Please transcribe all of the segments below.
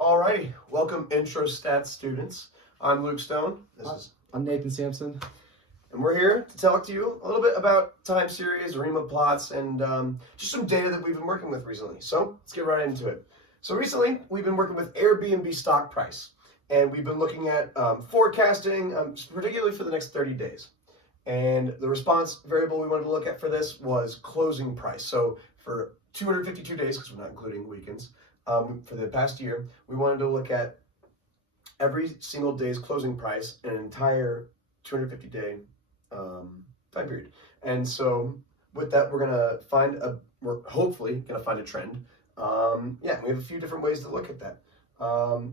Alrighty, welcome Intro Stats students. I'm Luke Stone. I'm Nathan Sampson. And we're here to talk to you a little bit about time series, ARIMA plots, and just some data that we've been working with recently. So let's get right into it. So recently, we've been working with Airbnb stock price, and we've been looking at forecasting, particularly for the next 30 days. And the response variable we wanted to look at for this was closing price. So for 252 days, because we're not including weekends, for the past year, we wanted to look at every single day's closing price in an entire 250-day time period. And so with that, we're hopefully gonna find a trend. We have a few different ways to look at that.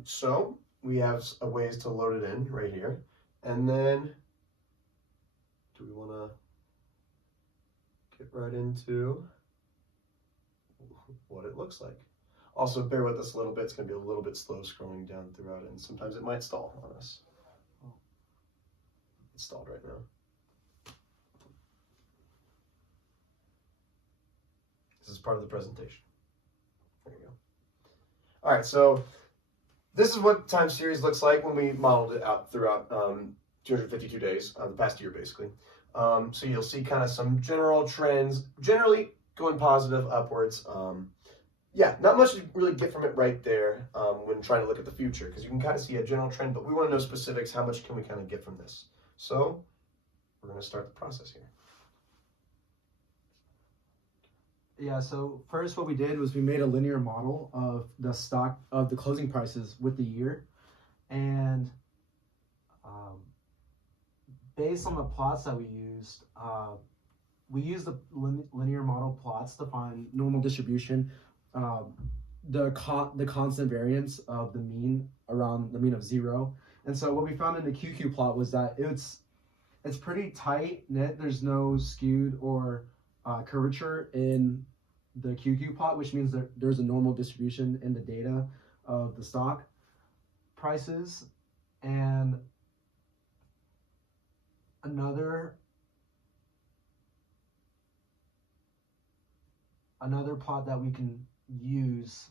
So we have ways to load it in right here. And then do we wanna get right into what it looks like? Also, bear with us a little bit. It's going to be a little bit slow scrolling down throughout it, and sometimes it might stall on us. It's stalled right now. This is part of the presentation. There you go. All right, so this is what time series looks like when we modeled it out throughout 252 days, the past year, basically. So you'll see kind of some general trends, generally going positive upwards. Not much to really get from it right there when trying to look at the future, because you can kind of see a general trend, but we want to know specifics. How much can we kind of get from this? So we're going to start the process here. Yeah, so first what we did was we made a linear model of the closing prices with the year. And based on the plots that we used the linear model plots to find normal distribution, the constant variance of the mean around the mean of 0. And so what we found in the QQ plot was that it's pretty tight knit. There's no skewed or curvature in the QQ plot, which means that there's a normal distribution in the data of the stock prices. And another plot that we can use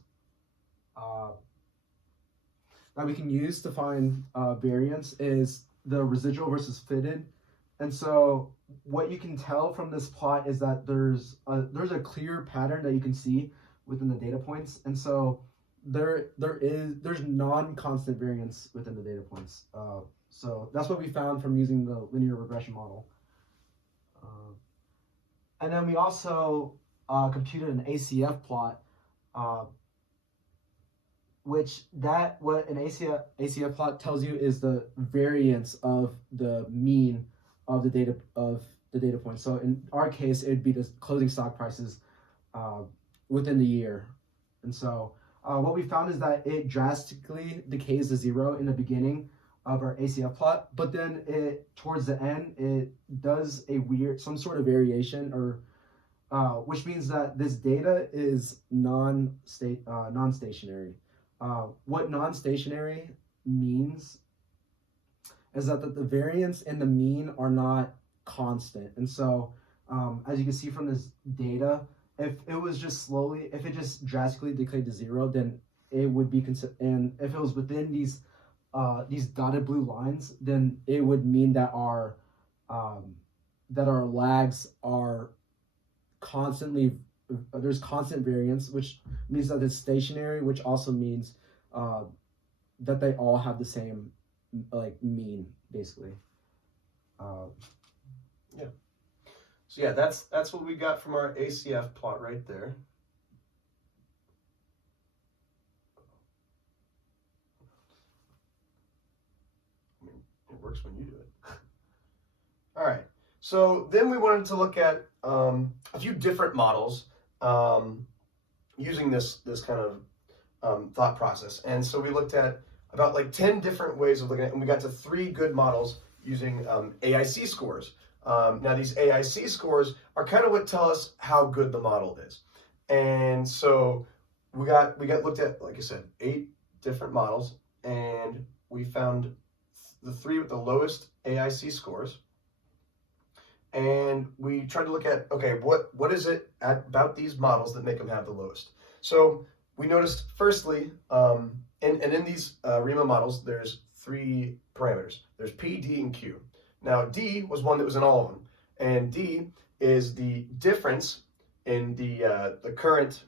to find variance is the residual versus fitted. And so what you can tell from this plot is that there's a clear pattern that you can see within the data points. And so there's non-constant variance within the data points. So that's what we found from using the linear regression model. And then we also computed an ACF plot, what an ACF plot tells you is the variance of the mean of the data points. So in our case, it would be the closing stock prices within the year. And so what we found is that it drastically decays to 0 in the beginning of our ACF plot, but then towards the end it does some sort of variation, or which means that this data is non-stationary. What non-stationary means is that the variance and the mean are not constant. And so as you can see from this data, if it just drastically decayed to 0, then it would be and if it was within these dotted blue lines, then it would mean that our lags are there's constant variance, which means that it's stationary, which also means that they all have the same mean, basically. So that's what we got from our ACF plot right there. I mean, it works when you do it. All right. So then we wanted to look at a few different models using this kind of thought process. And so we looked at about 10 different ways of looking at it, and we got to 3 good models using AIC scores. Now these AIC scores are kind of what tell us how good the model is. And so we got looked at, like I said, 8 different models, and we found the 3 with the lowest AIC scores. And we tried to look at, okay, what is it about these models that make them have the lowest? So we noticed, firstly, in and in these Riemann models, there's 3 parameters. There's P, D, and Q. Now, D was one that was in all of them, and D is the difference in the current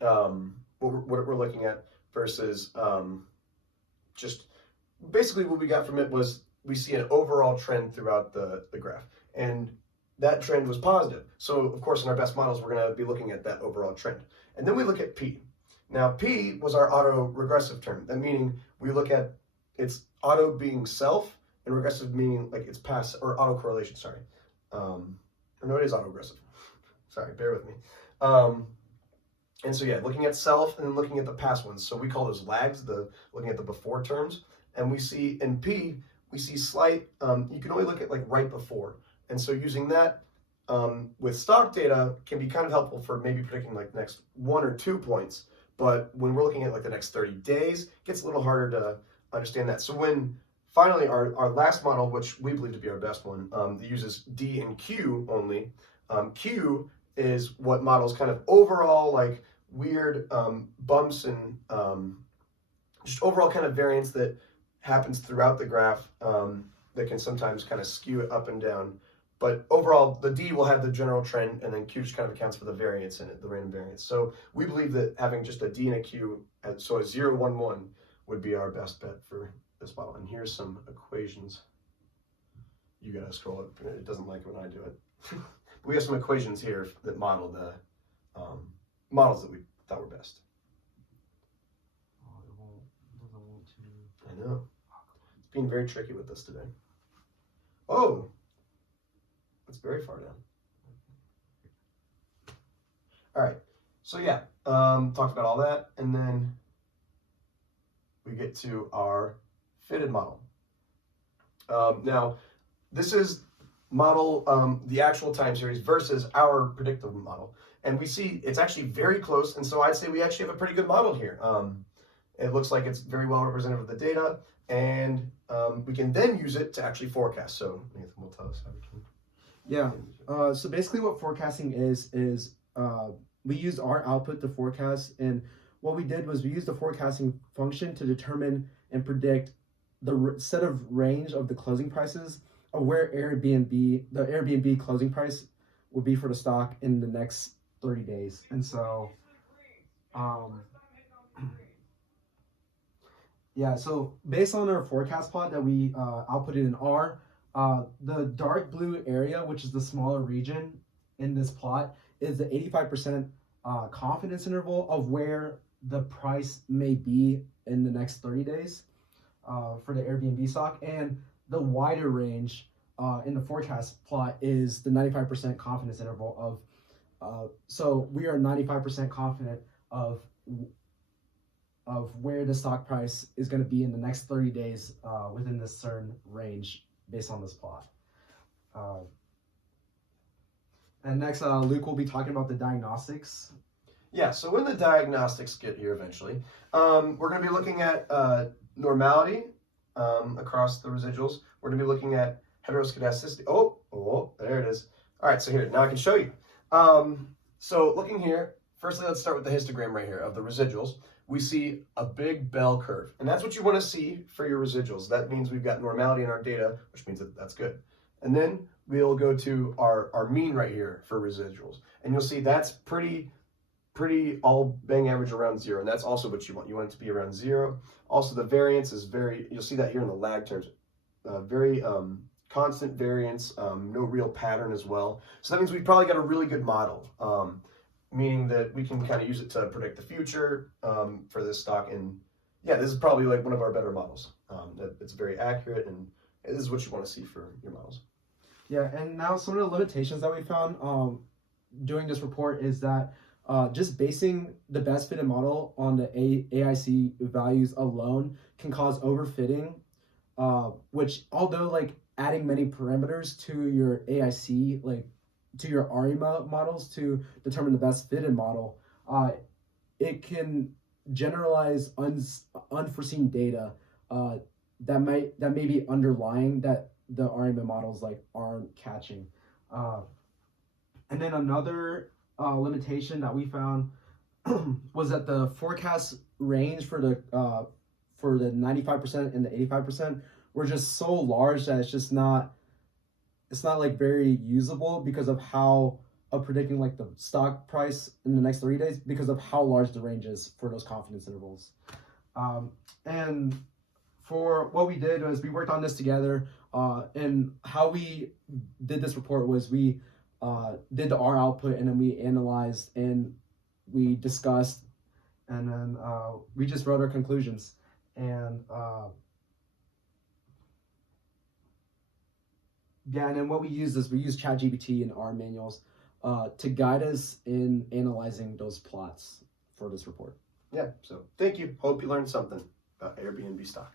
what we're looking at versus just basically what we got from it was we see an overall trend throughout the graph, and that trend was positive. So of course in our best models we're going to be looking at that overall trend, and then we look at P. Now P was our auto-regressive term. That meaning we look at its auto being self and regressive meaning like it's past or autocorrelation. Sorry, or no, it is autoregressive. Sorry, bear with me. And so yeah, looking at self and then looking at the past ones. So we call those lags, looking at the before terms. And we see in P, we see slight, you can only look at like right before. And so using that with stock data can be kind of helpful for maybe predicting like the next 1 or 2 points. But when we're looking at like the next 30 days, it gets a little harder to understand that. So when finally our last model, which we believe to be our best one, that uses D and Q only, Q is what models kind of overall like weird bumps and just overall kind of variance that happens throughout the graph that can sometimes kind of skew it up and down. But overall, the D will have the general trend, and then Q just kind of accounts for the variance in it, the random variance. So we believe that having just a D and a Q, so a 0, 1, 1, would be our best bet for this model. And here's some equations. You gotta scroll up. It doesn't like it when I do it. We have some equations here that model the models that we thought were best. Oh, it doesn't want to. I know. It's being very tricky with this today. Oh, it's very far down. All right. So yeah, talked about all that, and then we get to our fitted model. Now, this is model the actual time series versus our predictive model, and we see it's actually very close, and so I'd say we actually have a pretty good model here. It looks like it's very well representative of the data, and we can then use it to actually forecast. So Nathan will tell us how we can. Yeah, so basically what forecasting is we use our output to forecast, and what we did was we used the forecasting function to determine and predict the set of range of the closing prices of where the Airbnb closing price will be for the stock in the next 30 days. And so, yeah, so based on our forecast plot that we outputted in R, the dark blue area, which is the smaller region in this plot, is the 85% confidence interval of where the price may be in the next 30 days for the Airbnb stock. And the wider range in the forecast plot is the 95% confidence interval of, so we are 95% confident of where the stock price is going to be in the next 30 days within this certain range based on this plot. And next, Luke will be talking about the diagnostics. Yeah, so when the diagnostics get here eventually, we're going to be looking at normality across the residuals. We're going to be looking at heteroscedasticity. Oh, there it is. All right, so here, now I can show you. So looking here, firstly, let's start with the histogram right here of the residuals. We see a big bell curve, and that's what you want to see for your residuals. That means we've got normality in our data, which means that that's good. And then we'll go to our mean right here for residuals, and you'll see that's pretty all bang average around 0, and that's also what you want. You want it to be around 0. Also, the variance is you'll see that here in the lag terms, very constant variance, no real pattern as well. So that means we've probably got a really good model, meaning that we can kind of use it to predict the future for this stock. And yeah, this is probably like one of our better models. That it's very accurate, and this is what you want to see for your models. Yeah, and now some of the limitations that we found doing this report is that just basing the best fitted model on the AIC values alone can cause overfitting, which although like adding many parameters to your AIC, like to your ARIMA models to determine the best fitted model, it can generalize unforeseen data that may be underlying that the ARIMA models like aren't catching. And then another limitation that we found was that the forecast range for the 95% and the 85% were just so large that it's not like very usable because of how of predicting like the stock price in the next 30 days because of how large the range is for those confidence intervals. And for what we did was we worked on this together, and how we did this report was we did the R output, and then we analyzed and we discussed, and then we just wrote our conclusions. And yeah, and then what we used is we used ChatGPT and R manuals to guide us in analyzing those plots for this report. Yeah, so thank you. Hope you learned something about Airbnb stock.